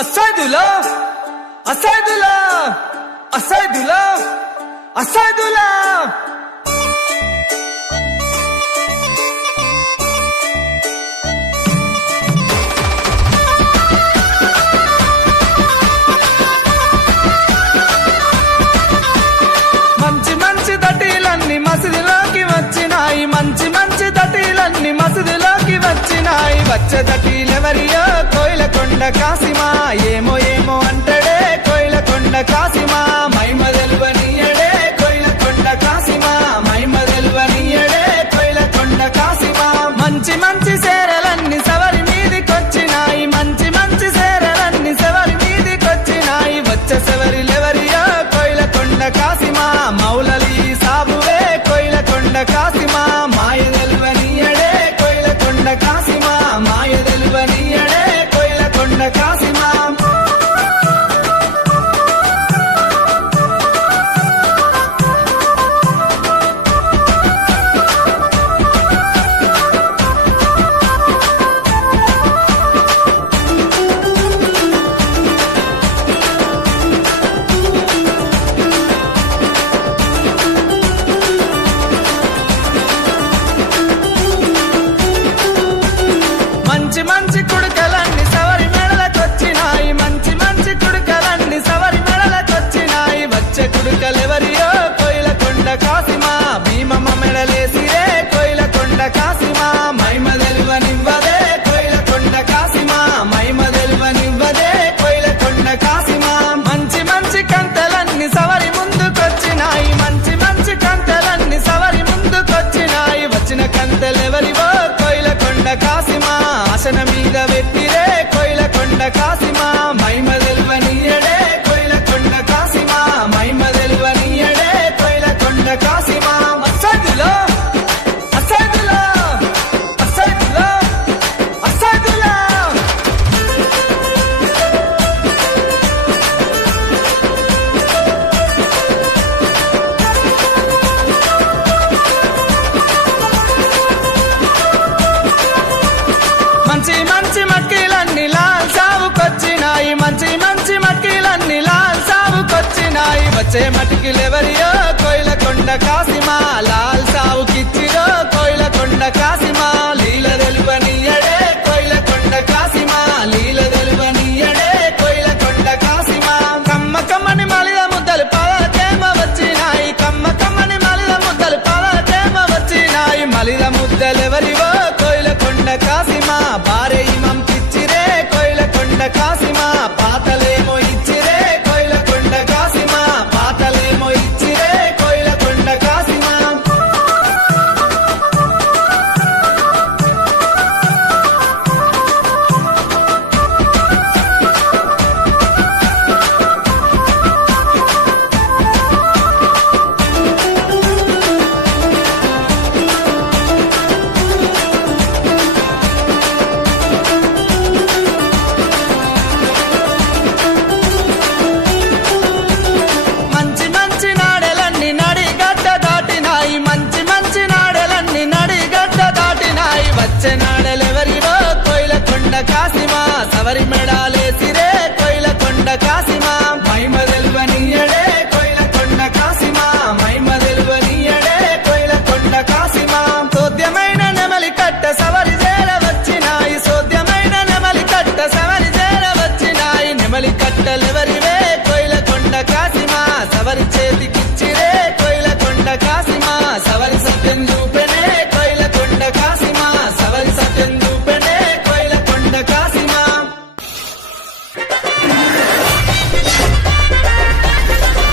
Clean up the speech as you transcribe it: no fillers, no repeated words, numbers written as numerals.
అసదులా అసదులా అసదులా అసదులా మంచి మంచి దటీలన్నీ మసీదులోకి వచ్చినాయి, మంచి మంచి దటీలన్నీ మసీదులోకి వచ్చినాయి. వచ్చే దటీలెవరియో కోయిలకొండ కాసిమా, ఏమో ఏమో అంటడే కోయిలకొండ కాసిమా. మైమ తెలువనీయడే కోయిలకొండ కాసిమా, మైమ తెలువనీయడే కోయిలకొండ కాసిమా. మంచి మంచి సేరలన్నీ సవరి మీదికొచ్చినాయి, మంచి మంచి సేరలన్నీ సవరి మీదికొచ్చినాయి. వచ్చే సవరిలెవరియో కోయిలకొండ కాసిమా, మౌలలి సాబువే కోయిలకొండ కాసిమా. మాయ తెలువనీయడే కోయిలకొండ కాసిమా, మాయ తెలువనీయడే కోయిలకొండ కాసిమా. మంచి మంచి కుడుకలన్నీ సవరి మెడలకొచ్చినాయి, మంచి మంచి కుడుకలన్నీ సవరి మెడలకొచ్చినాయి. వచ్చే కుడుకలెవరియో కోయిలకొండ కాసిమా, భీమమ్మ మెడలేసిరే కోయిలకొండ కాసిమా. మైమ తెలువనివ్వదే కోయిలకొండ కాసిమా, మైమ తెలువనివ్వదే కోయిలకొండ కాసిమా. మంచి మంచి కంటలన్నీ సవరి ముందుకొచ్చినాయి, మంచి మంచి కంటలన్నీ సవరి ముందుకొచ్చినాయి. వచ్చిన కంటలెవరివో కోయిలకొండ కాసిమా, ఆసన మీద పెట్టిరే కోయిలకొండ కాసిమా. మైమ తెలువనీయడే కోయిలకొండ కాసిమా, మైమ తెలువనీయడే కోయిలకొండ కాసిమా. అసదులా అసదులా అసదులా అసదులా. మంచి మంచి మక్కీలన్నీ లాల్ సావుకొచ్చినాయి, మంచి మంచి మక్కీలన్నీ లాల్ సావుకొచ్చినాయి. వచ్చే మటికిలెవరియో కోయిలకొండ కాసిమా, లాల్